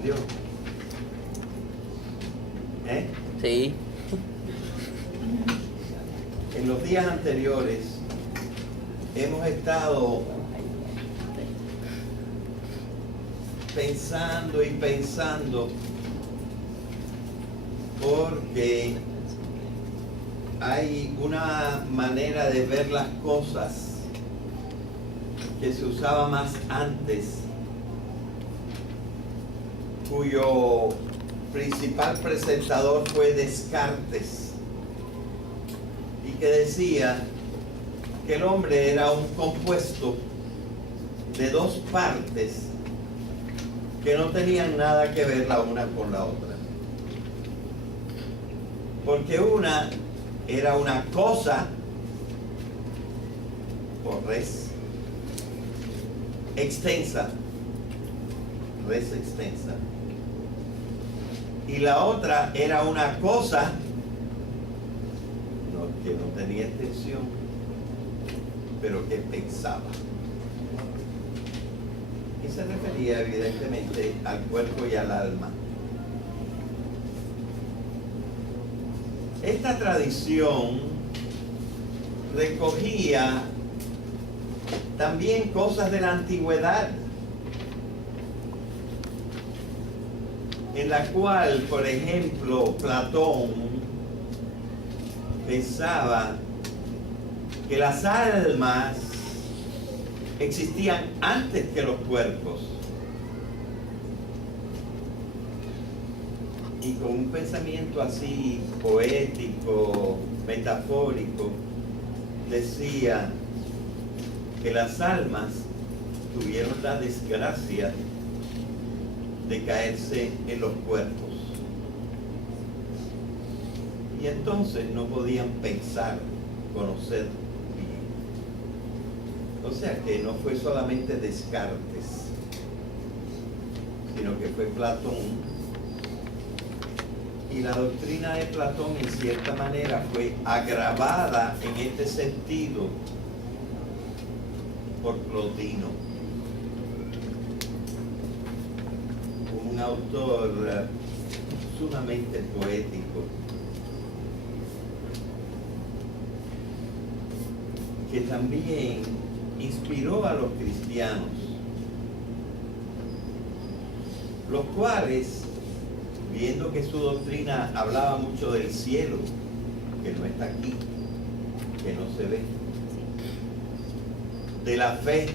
¿Entendió? Sí. En los días anteriores hemos estado pensando y pensando, porque hay una manera de ver las cosas que se usaba más antes, cuyo principal presentador fue Descartes, y que decía que el hombre era un compuesto de dos partes que no tenían nada que ver la una con la otra, porque una era una cosa, o res extensa, y la otra era una cosa que no tenía extensión, pero que pensaba. Y se refería evidentemente al cuerpo y al alma. Esta tradición recogía también cosas de la antigüedad, en la cual, por ejemplo, Platón pensaba que las almas existían antes que los cuerpos, y con un pensamiento así poético, metafórico, decía que las almas tuvieron la desgracia de caerse en los cuerpos, y entonces no podían pensar, conocer bien. O sea que no fue solamente Descartes, sino que fue Platón. Y la doctrina de Platón, en cierta manera, fue agravada en este sentido por Plotino, un autor sumamente poético, que también inspiró a los cristianos, los cuales, viendo que su doctrina hablaba mucho del cielo, que no está aquí, que no se ve, de la fe,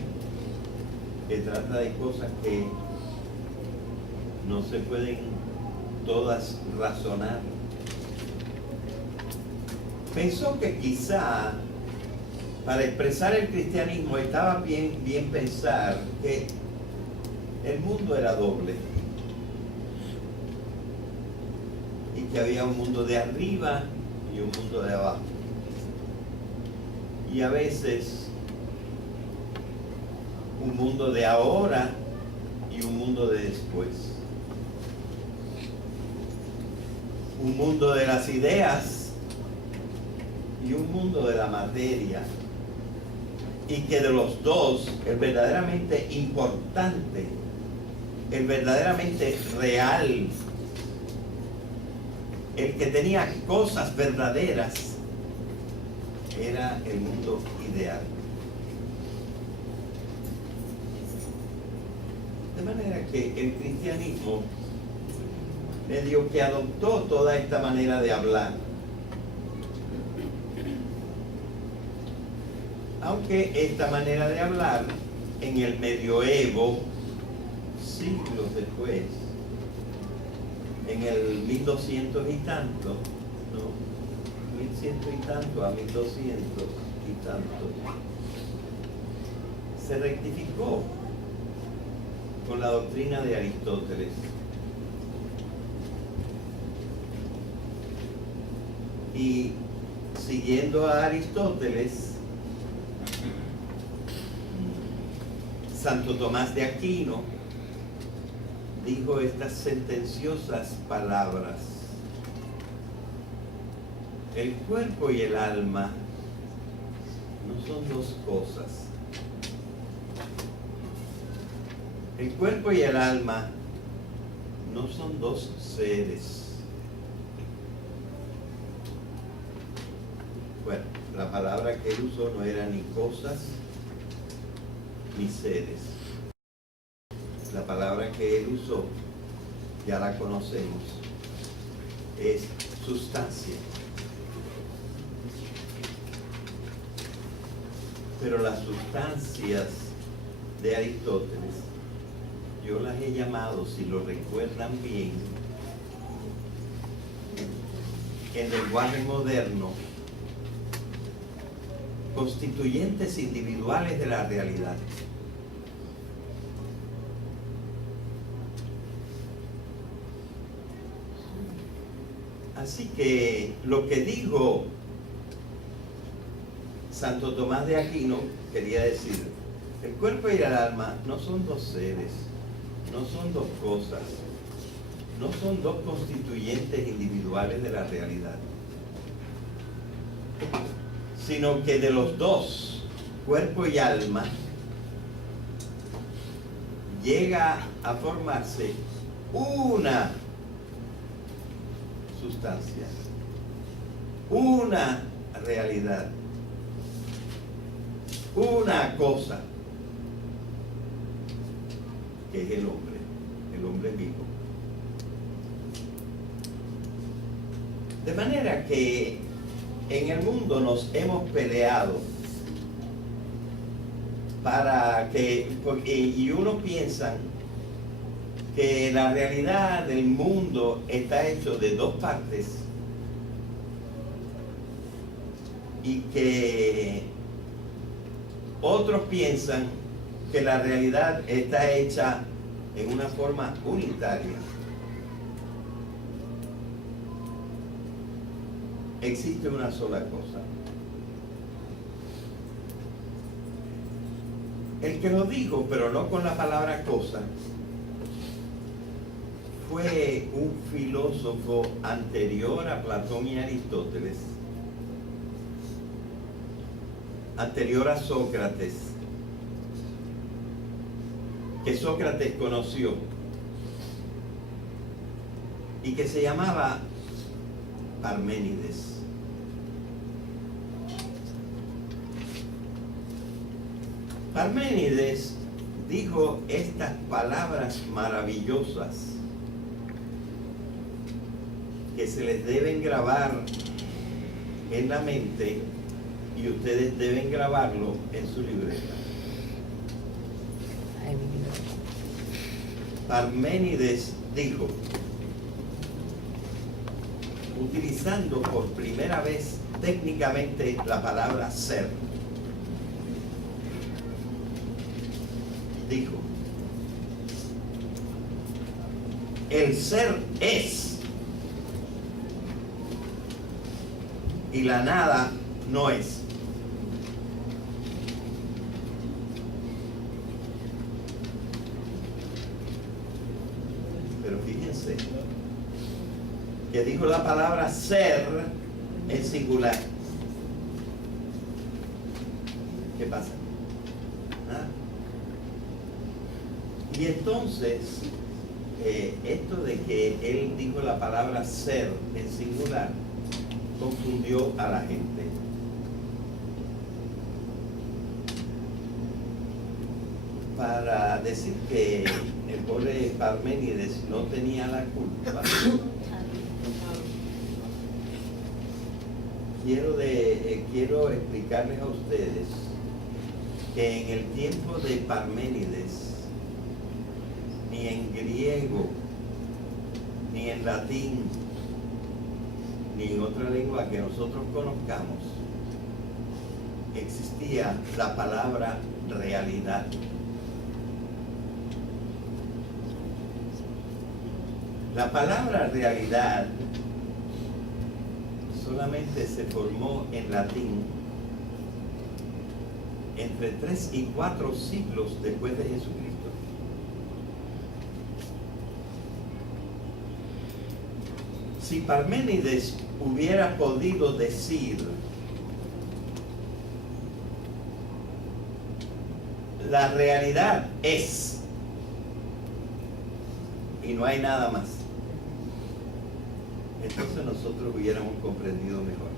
que trata de cosas que no se pueden todas razonar, pensó que quizá para expresar el cristianismo estaba bien pensar que el mundo era doble, y que había un mundo de arriba y un mundo de abajo, y a veces un mundo de ahora y un mundo de después, un mundo de las ideas y un mundo de la materia, y que de los dos el verdaderamente importante, el verdaderamente real, el que tenía cosas verdaderas, era el mundo ideal. De manera que el cristianismo medio que adoptó toda esta manera de hablar, aunque esta manera de hablar en el medioevo, siglos después, en el 1200 y tanto, ¿no? 1100 y tanto a 1200 y tanto, se rectificó con la doctrina de Aristóteles. Y siguiendo a Aristóteles, Santo Tomás de Aquino dijo estas sentenciosas palabras: el cuerpo y el alma no son dos cosas. El cuerpo y el alma no son dos seres. Bueno, la palabra que él usó no era ni cosas ni seres. La palabra que él usó, ya la conocemos, es sustancia. Pero las sustancias de Aristóteles, yo las he llamado, si lo recuerdan bien, en lenguaje moderno, constituyentes individuales de la realidad. Así que lo que dijo Santo Tomás de Aquino quería decir, el cuerpo y el alma no son dos seres, no son dos cosas, no son dos constituyentes individuales de la realidad, sino que de los dos, cuerpo y alma, llega a formarse una sustancia, una realidad, una cosa, que es el hombre vivo. De manera que en el mundo nos hemos peleado para que, y uno piensa que la realidad del mundo está hecho de dos partes y que otros piensan que la realidad está hecha en una forma unitaria. Existe una sola cosa. El que lo dijo, pero no con la palabra cosa, fue un filósofo anterior a Platón y Aristóteles, anterior a Sócrates, que Sócrates conoció y que se llamaba Parménides. Parménides dijo estas palabras maravillosas que se les deben grabar en la mente y ustedes deben grabarlo en su libreta. Parménides dijo, utilizando por primera vez técnicamente la palabra ser, dijo, el ser es y la nada no es. Pero fíjense que dijo la palabra ser en singular. ¿Qué pasa? ¿Ah? Y entonces, esto de que él dijo la palabra ser en singular, confundió a la gente. Para decir que el pobre Parménides no tenía la culpa, quiero explicarles a ustedes que en el tiempo de Parménides, ni en griego, ni en latín, ni en otra lengua que nosotros conozcamos, existía la palabra realidad. La palabra realidad solamente se formó en latín entre 3 y 4 siglos después de Jesucristo. Si Parménides hubiera podido decir la realidad es y no hay nada más, entonces nosotros hubiéramos comprendido mejor.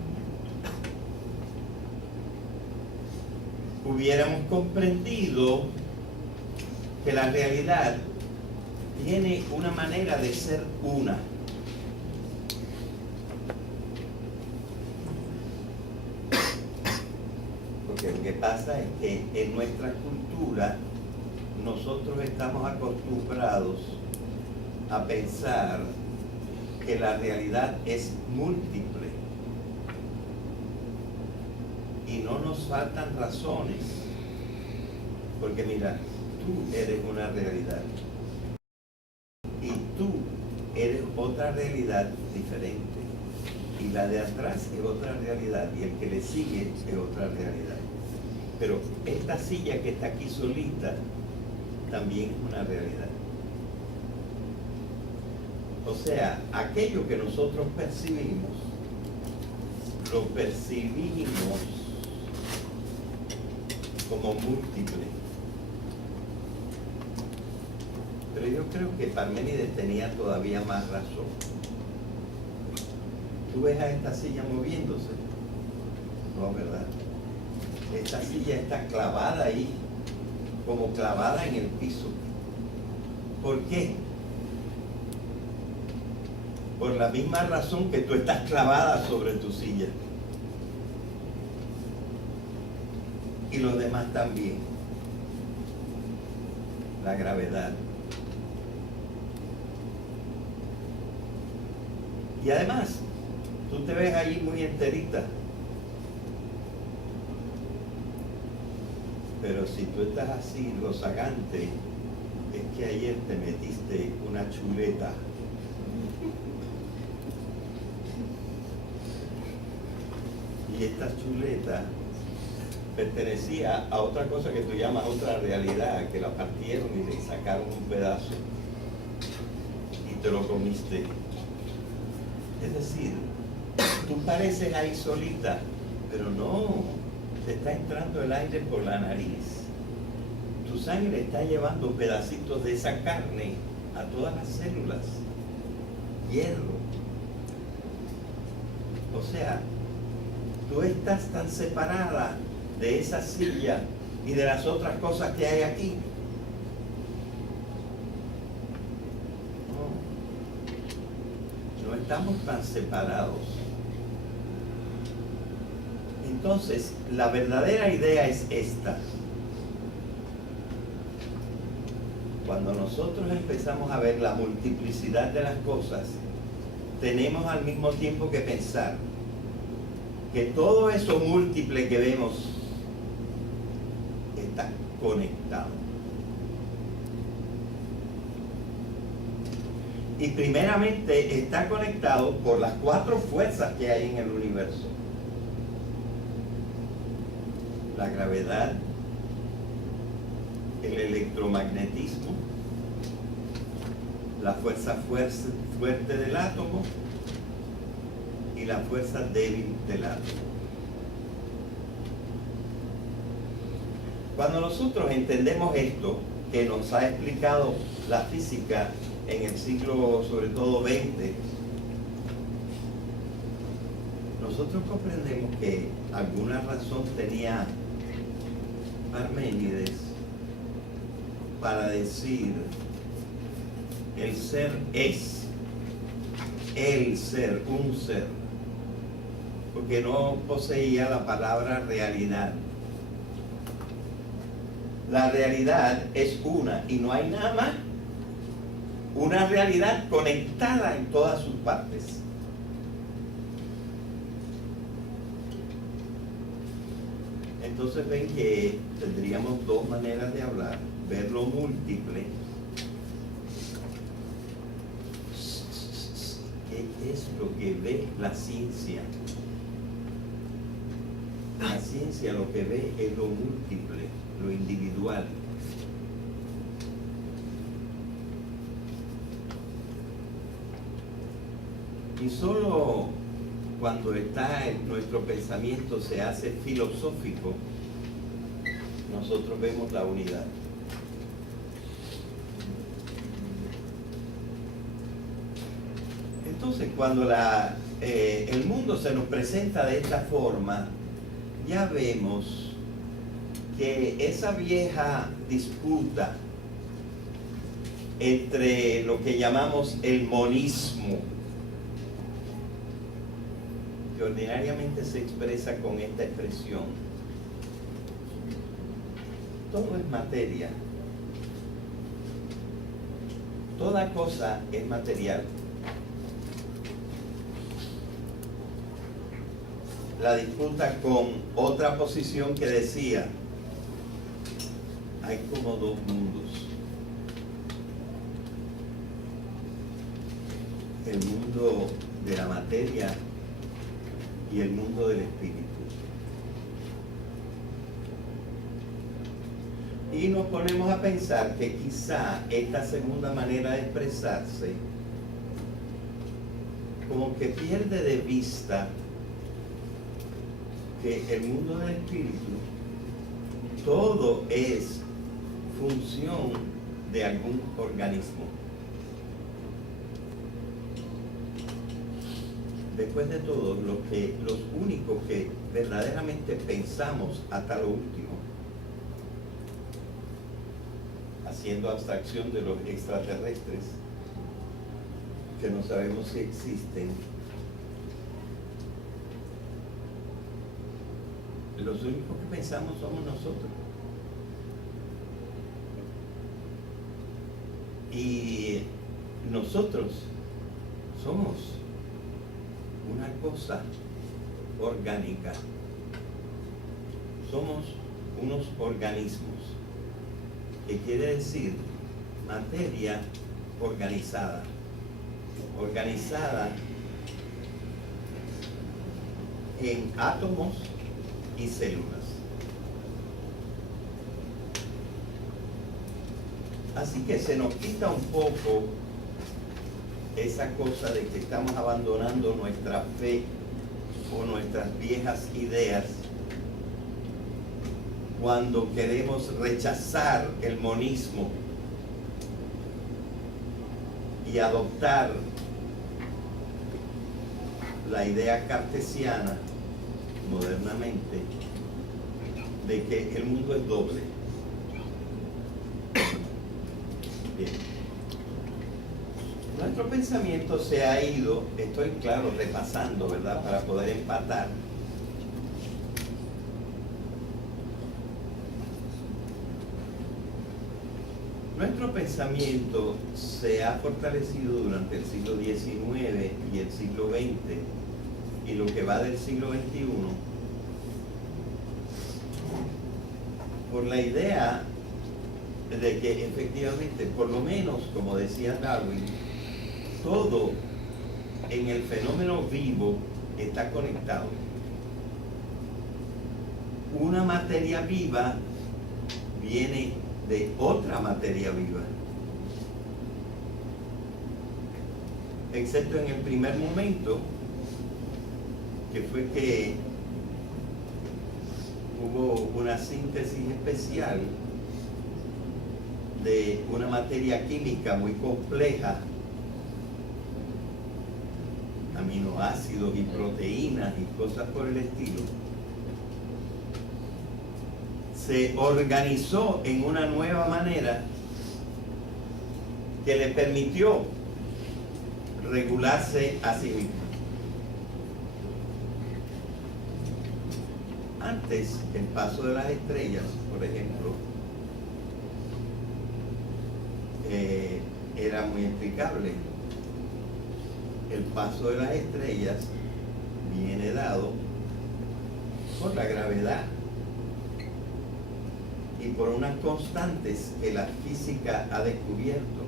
Hubiéramos comprendido que la realidad tiene una manera de ser una. Porque lo que pasa es que en nuestra cultura nosotros estamos acostumbrados a pensar que la realidad es múltiple y no nos faltan razones, porque mira, tú eres una realidad y tú eres otra realidad diferente, y la de atrás es otra realidad y el que le sigue es otra realidad. Pero esta silla que está aquí solita también es una realidad. O sea, aquello que nosotros percibimos, lo percibimos como múltiple. Pero yo creo que Parménides tenía todavía más razón. ¿Tú ves a esta silla moviéndose? No, ¿verdad? Esta silla está clavada ahí, como clavada en el piso. ¿Por qué? Por la misma razón que tú estás clavada sobre tu silla. Y los demás también. La gravedad. Y además, tú te ves ahí muy enterita. Pero si tú estás así, rozagante, es que ayer te metiste una chuleta. Y esta chuleta pertenecía a otra cosa que tú llamas otra realidad, que la partieron y le sacaron un pedazo y te lo comiste. Es decir, tú pareces ahí solita, pero no, te está entrando el aire por la nariz. Tu sangre está llevando pedacitos de esa carne a todas las células. Hierro. O sea, tú estás tan separada de esa silla y de las otras cosas que hay aquí. No estamos tan separados. Entonces, la verdadera idea es esta. Cuando nosotros empezamos a ver la multiplicidad de las cosas, tenemos al mismo tiempo que pensar que todo eso múltiple que vemos está conectado. Y primeramente está conectado por las 4 fuerzas que hay en el universo. La gravedad, el electromagnetismo, la fuerza fuerte del átomo y la fuerza débil del átomo. Cuando nosotros entendemos esto, que nos ha explicado la física en el siglo, sobre todo, XX, nosotros comprendemos que alguna razón tenía Parménides para decir el ser es, el ser, un ser, porque no poseía la palabra realidad. La realidad es una y no hay nada más. Una realidad conectada en todas sus partes. Entonces ven que tendríamos 2 maneras de hablar: ver lo múltiple. ¿Qué es lo que ve la ciencia? La ciencia lo que ve es lo múltiple, lo individual. Y solo cuando está en nuestro pensamiento se hace filosófico, nosotros vemos la unidad. Es Entonces, cuando el mundo se nos presenta de esta forma, ya vemos que esa vieja disputa entre lo que llamamos el monismo, que ordinariamente se expresa con esta expresión: todo es materia, toda cosa es material. La disputa con otra posición que decía: hay como dos mundos, el mundo de la materia y el mundo del espíritu. Y nos ponemos a pensar que quizá esta segunda manera de expresarse como que pierde de vista que el mundo del espíritu todo es función de algún organismo. Después de todo, los únicos que verdaderamente pensamos hasta lo último, haciendo abstracción de los extraterrestres, que no sabemos si existen, los únicos que pensamos somos nosotros. Y nosotros somos una cosa orgánica, somos unos organismos, que quiere decir materia organizada, organizada en átomos y células. Así que se nos quita un poco esa cosa de que estamos abandonando nuestra fe o nuestras viejas ideas cuando queremos rechazar el monismo y adoptar la idea cartesiana modernamente de que el mundo es doble. Bien. Nuestro pensamiento se ha ido, estoy claro, repasando, ¿verdad?, para poder empatar. Nuestro pensamiento se ha fortalecido durante el siglo XIX y el siglo XX y lo que va del siglo XXI por la idea de que efectivamente, por lo menos, como decía Darwin, todo en el fenómeno vivo está conectado. Una materia viva viene de otra materia viva, excepto en el primer momento, que fue que hubo una síntesis especial de una materia química muy compleja, aminoácidos y proteínas y cosas por el estilo. Se organizó en una nueva manera que le permitió regularse a sí mismo. Antes, el paso de las estrellas, por ejemplo, era muy explicable. El paso de las estrellas viene dado por la gravedad y por unas constantes que la física ha descubierto.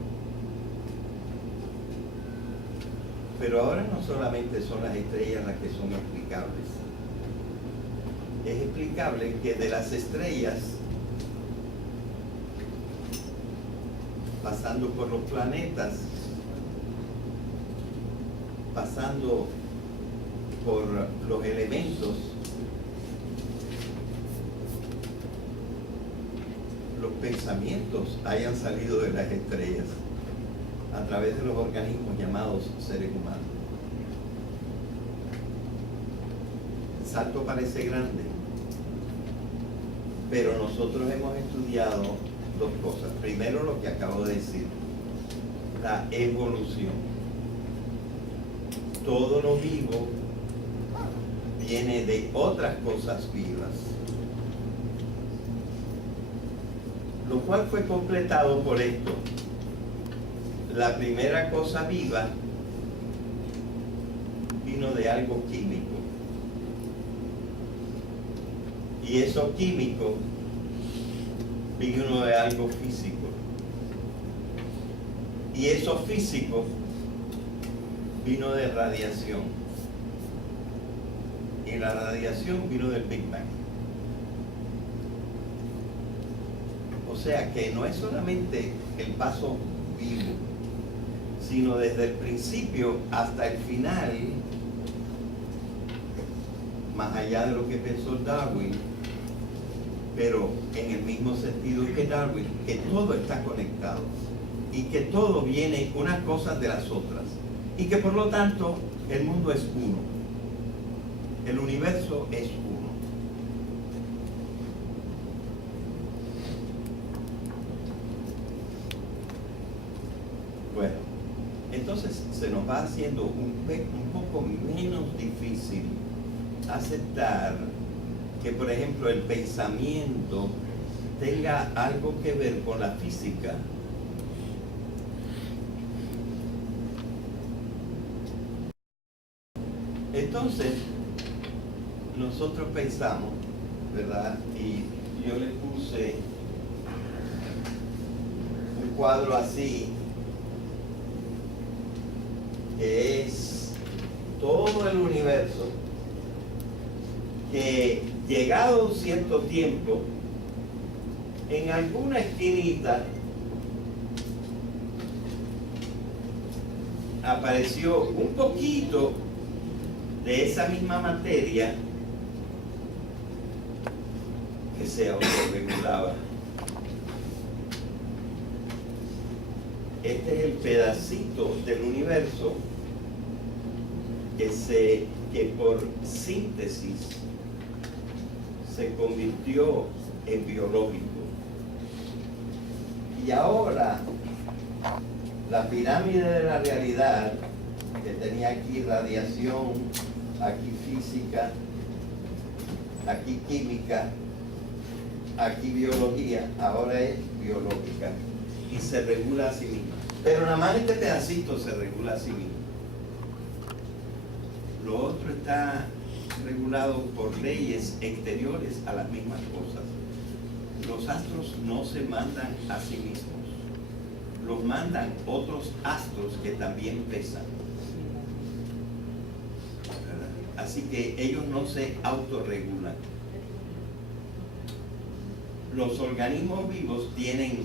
Pero ahora no solamente son las estrellas las que son explicables. Es explicable que de las estrellas, pasando por los planetas, pasando por los elementos, los pensamientos hayan salido de las estrellas a través de los organismos llamados seres humanos. salto parece grande, pero nosotros hemos estudiado dos cosas. Primero, lo que acabo de decir, la evolución. Todo lo vivo viene de otras cosas vivas, lo cual fue completado por esto. La primera cosa viva vino de algo químico, y eso químico vino de algo físico, y eso físico vino de radiación, y la radiación vino del Big Bang. O sea que no es solamente el paso vivo, sino desde el principio hasta el final, más allá de lo que pensó Darwin, pero en el mismo sentido que Darwin, que todo está conectado y que todo viene unas cosas de las otras, y que por lo tanto el mundo es uno, el universo es uno. Bueno, entonces se nos va haciendo un poco menos difícil aceptar que, por ejemplo, el pensamiento tenga algo que ver con la física. Entonces, nosotros pensamos, ¿verdad? Y yo le puse un cuadro así, que es todo el universo, que llegado un cierto tiempo, en alguna esquinita apareció un poquito de esa misma materia que se autorregulaba. Este es el pedacito del universo que por síntesis se convirtió en biológico. Y ahora la pirámide de la realidad, que tenía aquí radiación, aquí física, aquí química, aquí biología, ahora es biológica y se regula a sí misma. Pero nada más este pedacito se regula a sí mismo. Lo otro está regulado por leyes exteriores a las mismas cosas. Los astros no se mandan a sí mismos, los mandan otros astros que también pesan. Así que ellos no se autorregulan. Los organismos vivos tienen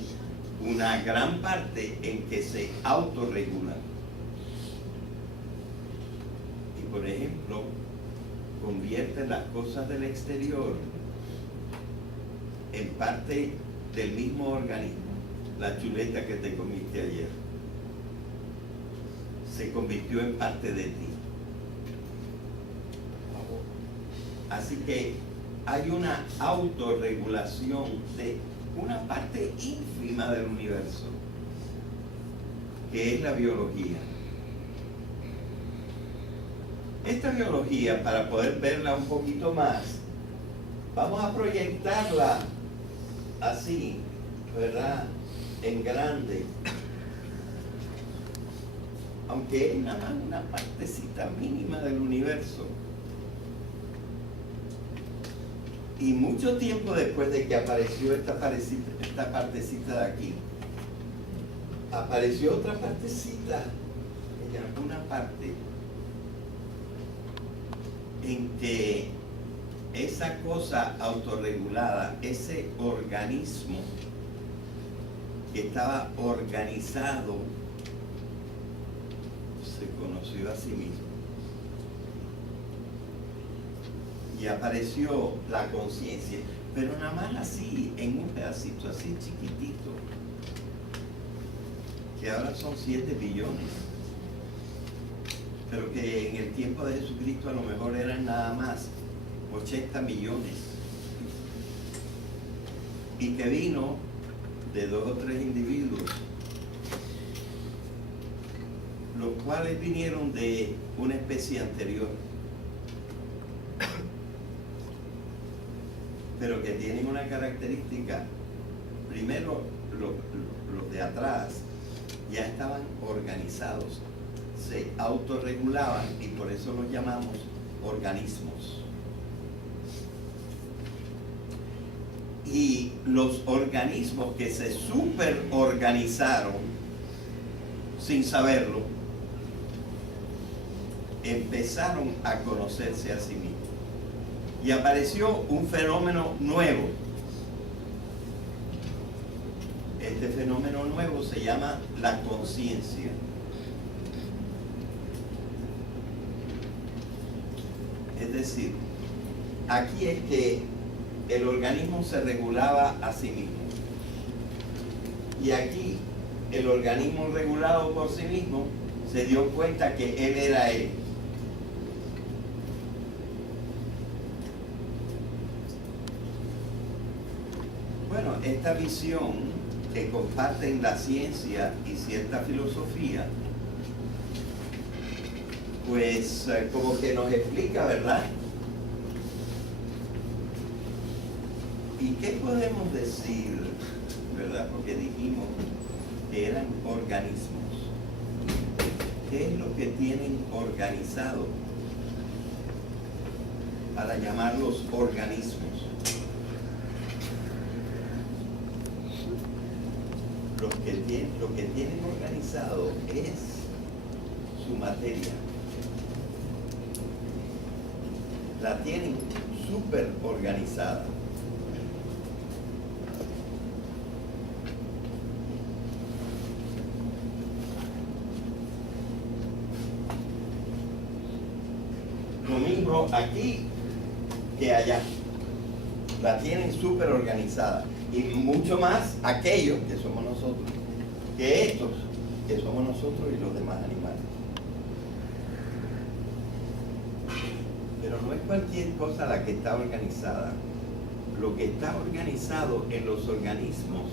una gran parte en que se autorregulan. Y por ejemplo, convierten las cosas del exterior en parte del mismo organismo. La chuleta que te comiste ayer se convirtió en parte de ti. Así que hay una autorregulación de una parte ínfima del universo, que es la biología. Esta biología, para poder verla un poquito más, vamos a proyectarla así, ¿verdad? En grande. Aunque es nada más una partecita mínima del universo. Y mucho tiempo después de que apareció esta partecita de aquí, apareció otra partecita en alguna parte en que esa cosa autorregulada, ese organismo que estaba organizado, se conoció a sí mismo. Y apareció la conciencia, pero nada más así, en un pedacito así chiquitito, que ahora son 7 billones, pero que en el tiempo de Jesucristo a lo mejor eran nada más 80 millones. Y que vino de 2 o 3 individuos, los cuales vinieron de una especie anterior, pero que tienen una característica. Primero, los de atrás ya estaban organizados, se autorregulaban y por eso los llamamos organismos. Y los organismos que se superorganizaron sin saberlo, empezaron a conocerse a sí mismos. Y apareció un fenómeno nuevo. Este fenómeno nuevo se llama la conciencia. Es decir, aquí es que el organismo se regulaba a sí mismo. Y aquí el organismo regulado por sí mismo se dio cuenta que él era él. Bueno, esta visión que comparten la ciencia y cierta filosofía, pues como que nos explica, ¿verdad? ¿Y qué podemos decir, verdad? Porque dijimos que eran organismos. ¿Qué es lo que tienen organizado para llamarlos organismos? Lo que tienen organizado es su materia. La tienen súper organizada. Lo mismo aquí que allá. La tienen súper organizada. Y mucho más aquellos que somos nosotros, que estos que somos nosotros y los demás animales. Pero no es cualquier cosa la que está organizada. Lo que está organizado en los organismos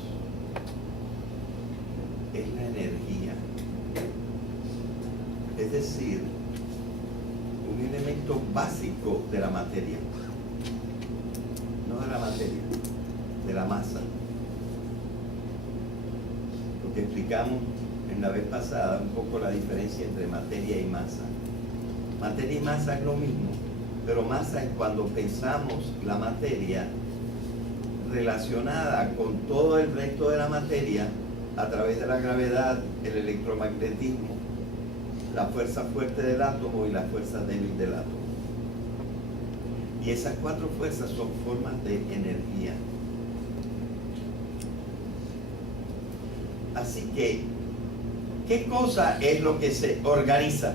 es la energía. Es decir, un elemento básico de la materia. No de la materia, de la masa. Lo que explicamos en la vez pasada, un poco la diferencia entre materia y masa. Materia y masa es lo mismo, pero masa es cuando pensamos la materia relacionada con todo el resto de la materia a través de la gravedad, el electromagnetismo, la fuerza fuerte del átomo y la fuerza débil del átomo. Y esas 4 fuerzas son formas de energía. Así que, ¿qué cosa es lo que se organiza?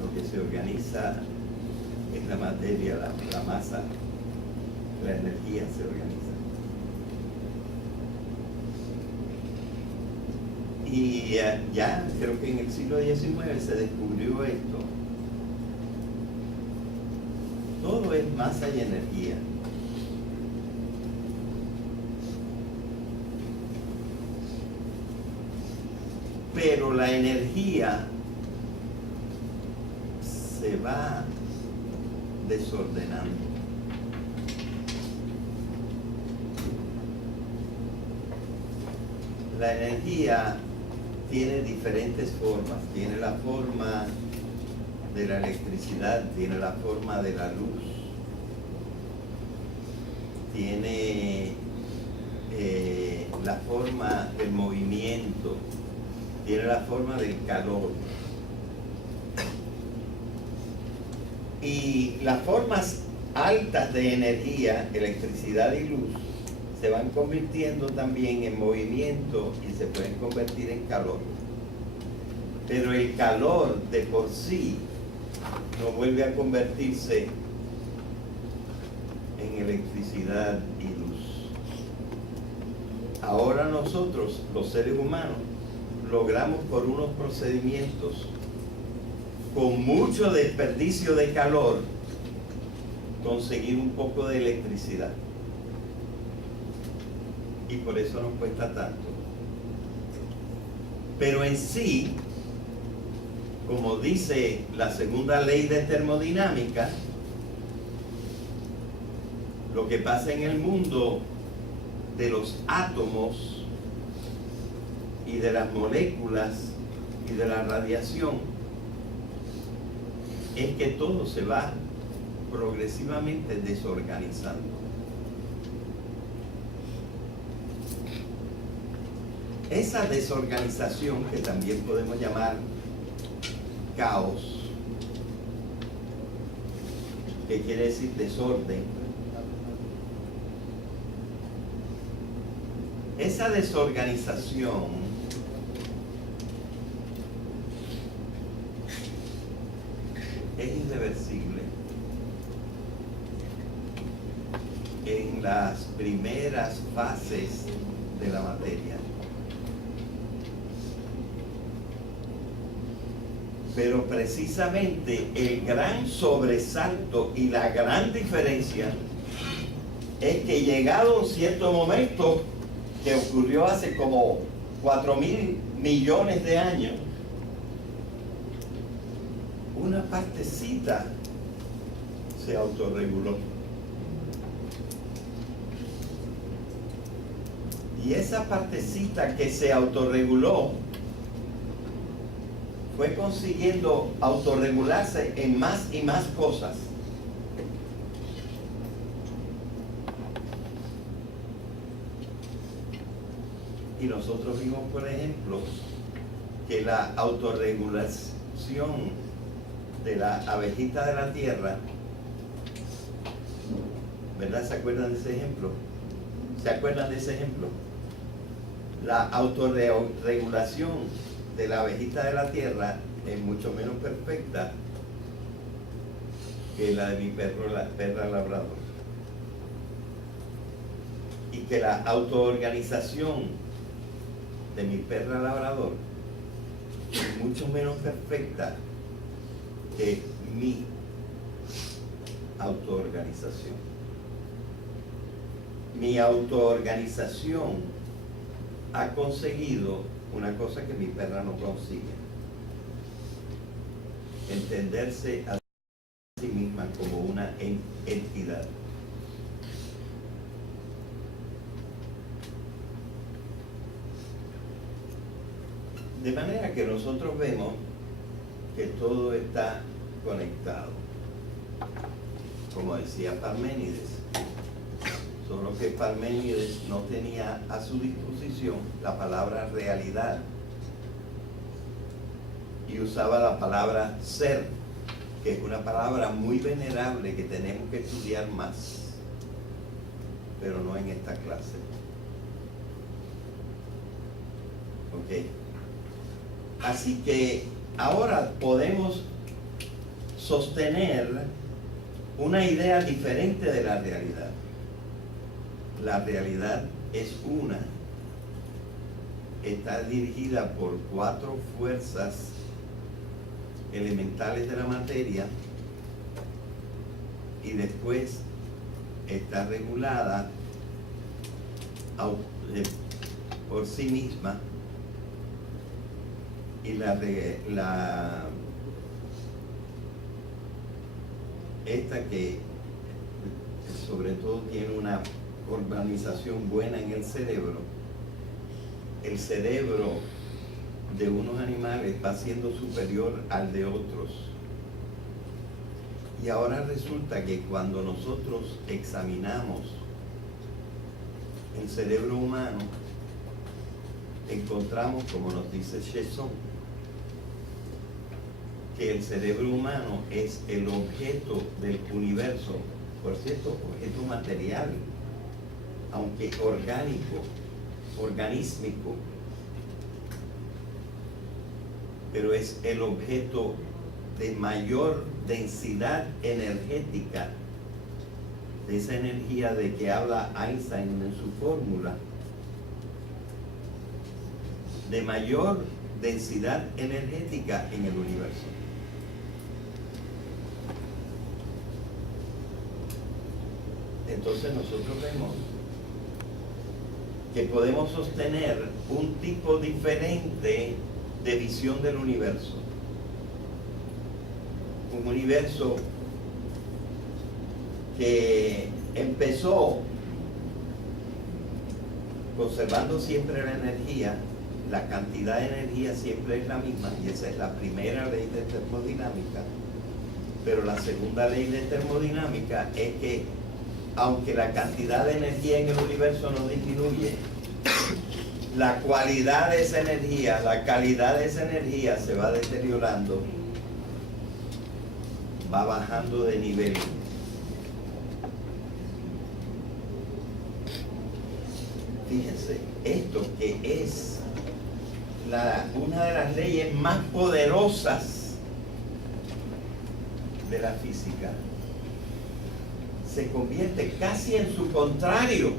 Lo que se organiza es la materia, la masa, la energía se organiza. Y ya creo que en el siglo XIX se descubrió esto. Todo es masa y energía. Pero la energía se va desordenando. La energía tiene diferentes formas. Tiene la forma de la electricidad, tiene la forma de la luz, tiene la forma del movimiento, tiene la forma del calor. Y las formas altas de energía, electricidad y luz, se van convirtiendo también en movimiento y se pueden convertir en calor. Pero el calor de por sí no vuelve a convertirse en electricidad y luz. Ahora nosotros, los seres humanos, logramos por unos procedimientos con mucho desperdicio de calor, conseguir un poco de electricidad. Y por eso nos cuesta tanto. Pero en sí, como dice la segunda ley de termodinámica, lo que pasa en el mundo de los átomos y de las moléculas y de la radiación es que todo se va progresivamente desorganizando. Esa desorganización, que también podemos llamar caos, que quiere decir desorden, esa desorganización es irreversible en las primeras fases de la materia. Pero precisamente el gran sobresalto y la gran diferencia es que llegado un cierto momento que ocurrió hace como 4.000 millones de años, una partecita se autorreguló. Y esa partecita que se autorreguló fue consiguiendo autorregularse en más y más cosas. Y nosotros vimos, por ejemplo, que la autorregulación de la abejita de la tierra, ¿verdad? ¿Se acuerdan de ese ejemplo? ¿Se acuerdan de ese ejemplo? La autorregulación de la abejita de la tierra es mucho menos perfecta que la de mi perra labrador. Y que la autoorganización de mi perra labrador es mucho menos perfecta que mi autoorganización. Mi autoorganización ha conseguido una cosa que mi perra no consigue: entenderse a sí misma como una entidad. De manera que nosotros vemos que todo está conectado. Como decía Parménides, solo que Parménides no tenía a su disposición la palabra realidad y usaba la palabra ser, que es una palabra muy venerable que tenemos que estudiar más, pero no en esta clase. ¿Ok? Así que ahora podemos sostener una idea diferente de la realidad. La realidad es una, está dirigida por 4 fuerzas elementales de la materia y después está regulada por sí misma, y esta que sobre todo tiene una organización buena en el cerebro de unos animales va siendo superior al de otros. Y ahora resulta que cuando nosotros examinamos el cerebro humano, encontramos, como nos dice Chesson, que el cerebro humano es el objeto del universo, por cierto, objeto material, aunque orgánico, organísmico, pero es el objeto de mayor densidad energética, de esa energía de que habla Einstein en su fórmula, de mayor densidad energética en el universo. entonces nosotros vemos que podemos sostener un tipo diferente de visión del universo. Un universo que empezó conservando siempre la energía, la cantidad de energía siempre es la misma, y esa es la primera ley de termodinámica. Pero la segunda ley de termodinámica es que aunque la cantidad de energía en el universo no disminuye, la cualidad de esa energía, la calidad de esa energía se va deteriorando, va bajando de nivel. Fíjense, esto que es una de las leyes más poderosas de la física, se convierte casi en su contrario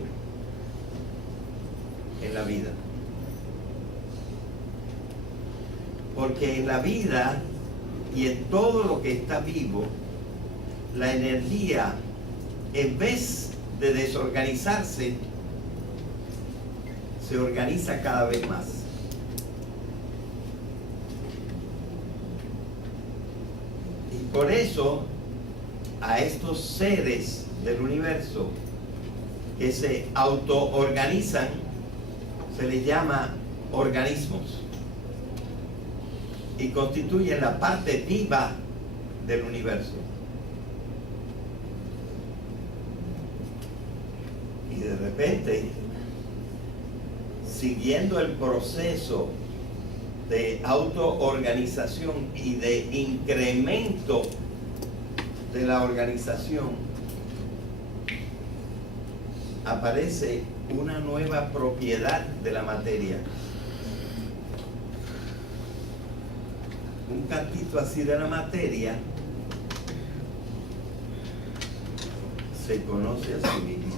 en la vida. Porque en la vida y en todo lo que está vivo, la energía, en vez de desorganizarse, se organiza cada vez más. Y por eso a estos seres del universo que se autoorganizan se les llama organismos y constituyen la parte viva del universo. Y de repente, siguiendo el proceso de autoorganización y de incremento de la organización, aparece una nueva propiedad de la materia. Un cantito así de la materia se conoce a sí mismo.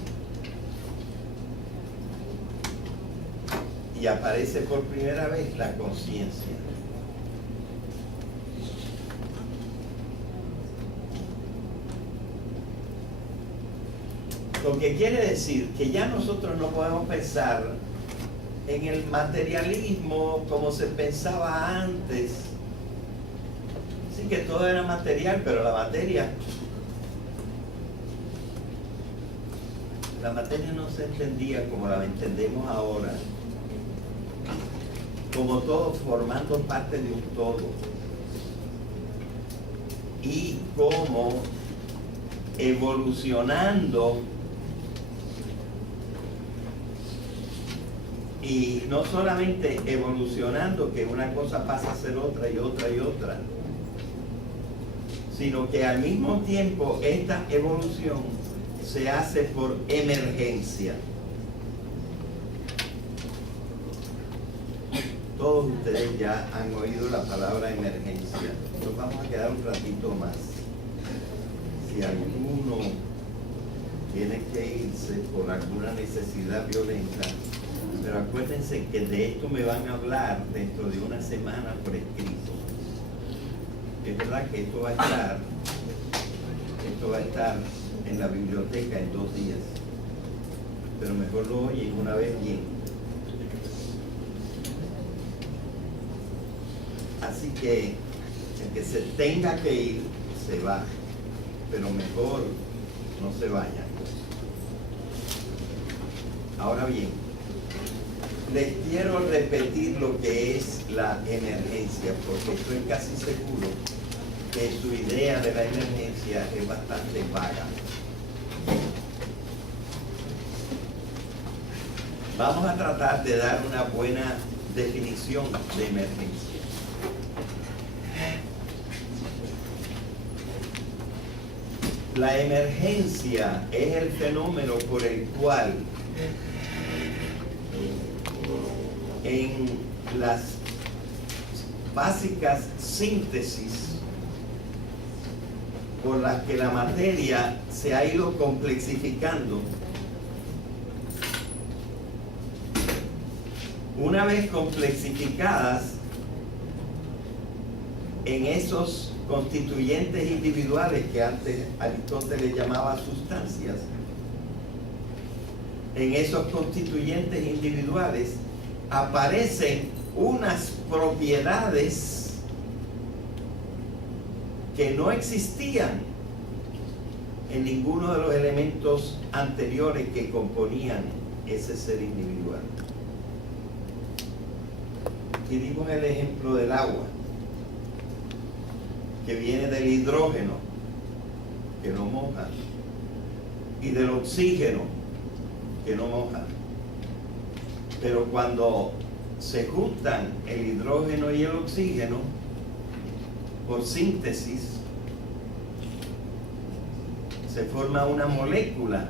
Y aparece por primera vez la conciencia. Lo que quiere decir que ya nosotros no podemos pensar en el materialismo como se pensaba antes. Sí que todo era material, pero la materia no se entendía como la entendemos ahora, como todo formando parte de un todo, y como evolucionando, y no solamente evolucionando, que una cosa pasa a ser otra y otra y otra, sino que al mismo tiempo esta evolución se hace por emergencia. Todos ustedes ya han oído la palabra emergencia. Nos vamos a quedar un ratito más. Si alguno tiene que irse por alguna necesidad violenta, pero acuérdense que de esto me van a hablar dentro de una semana por escrito. Es verdad que esto va a estar en la biblioteca en 2 días, pero mejor lo oyen una vez bien. Así que el que se tenga que ir, se va, pero mejor no se vaya. Ahora bien, les quiero repetir lo que es la emergencia, porque estoy casi seguro que su idea de la emergencia es bastante vaga. Vamos a tratar de dar una buena definición de emergencia. La emergencia es el fenómeno por el cual en las básicas síntesis por las que la materia se ha ido complexificando, una vez complexificadas en esos constituyentes individuales que antes Aristóteles llamaba sustancias, en esos constituyentes individuales aparecen unas propiedades que no existían en ninguno de los elementos anteriores que componían ese ser individual. Aquí dimos el ejemplo del agua, que viene del hidrógeno, que no moja, y del oxígeno, que no moja. Pero cuando se juntan el hidrógeno y el oxígeno, por síntesis, se forma una molécula,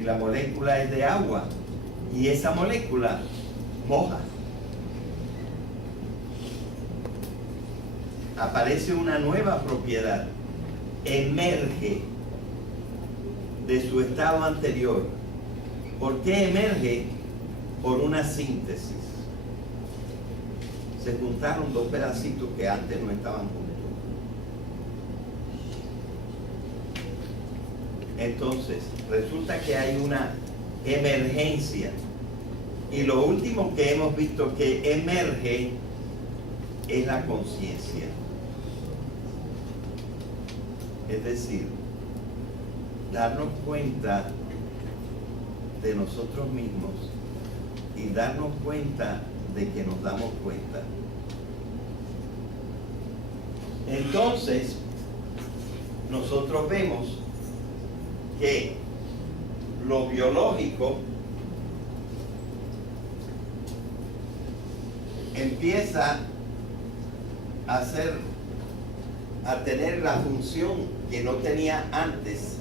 y la molécula es de agua, y esa molécula moja. Aparece una nueva propiedad, emerge de su estado anterior. ¿Por qué emerge? Por una síntesis. Se juntaron dos pedacitos que antes no estaban juntos. Entonces, resulta que hay una emergencia. Y lo último que hemos visto que emerge es la conciencia. Es decir, darnos cuenta de nosotros mismos y darnos cuenta de que nos damos cuenta. Entonces, nosotros vemos que lo biológico empieza a tener la función que no tenía antes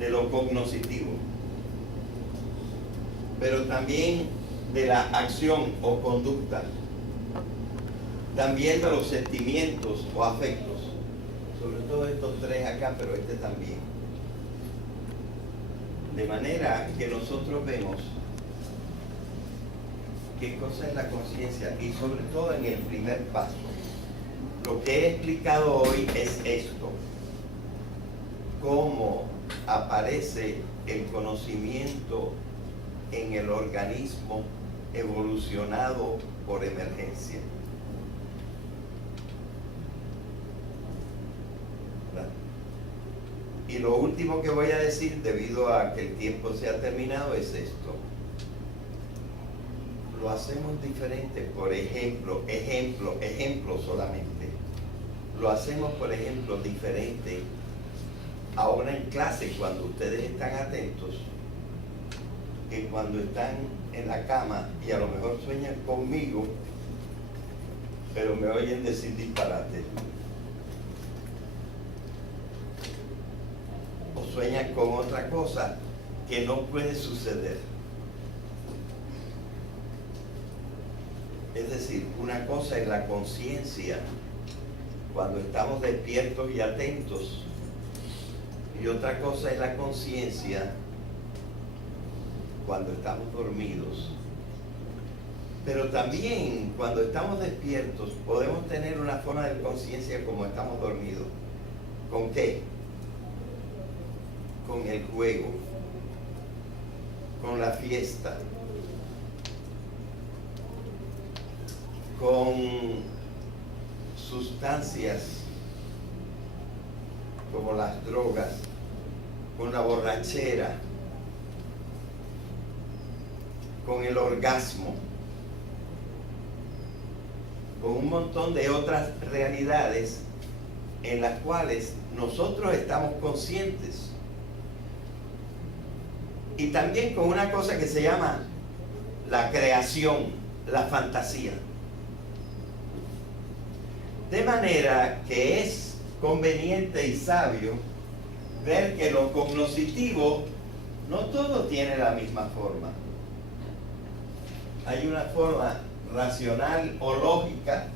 de lo cognoscitivo, pero también de la acción o conducta, también de los sentimientos o afectos, sobre todo estos tres acá, pero este también. De manera que nosotros vemos qué cosa es la conciencia, y sobre todo en el primer paso. Lo que he explicado hoy es esto: cómo aparece el conocimiento en el organismo evolucionado por emergencia. ¿Verdad? Y lo último que voy a decir, debido a que el tiempo se ha terminado, es esto. Lo hacemos diferente, por ejemplo solamente. Lo hacemos, por ejemplo, diferente ahora en clase, cuando ustedes están atentos, que cuando están en la cama y a lo mejor sueñan conmigo, pero me oyen decir disparate. O sueñan con otra cosa que no puede suceder. Es decir, una cosa es la conciencia cuando estamos despiertos y atentos, y otra cosa es la conciencia cuando estamos dormidos. Pero también cuando estamos despiertos podemos tener una forma de conciencia como estamos dormidos. ¿Con qué? Con el juego, con la fiesta, con sustancias como las drogas, con la borrachera, con el orgasmo, con un montón de otras realidades en las cuales nosotros estamos conscientes. Y también con una cosa que se llama la creación, la fantasía. De manera que es conveniente y sabio ver que lo cognoscitivo no todo tiene la misma forma. Hay una forma racional o lógica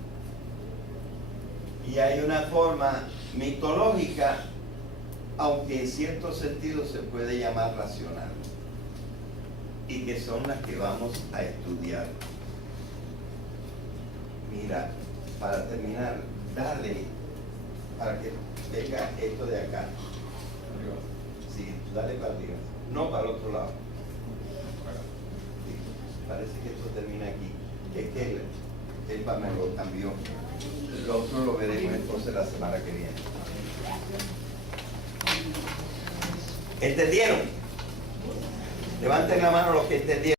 y hay una forma mitológica, aunque en cierto sentido se puede llamar racional, y que son las que vamos a estudiar. Mira, para terminar, dale para que venga esto de acá. Sí, dale para arriba, no para el otro lado. parece que esto termina aquí. Es que él me lo cambió. Lo otro lo veremos entonces la semana que viene. ¿Entendieron? Levanten la mano los que entendieron.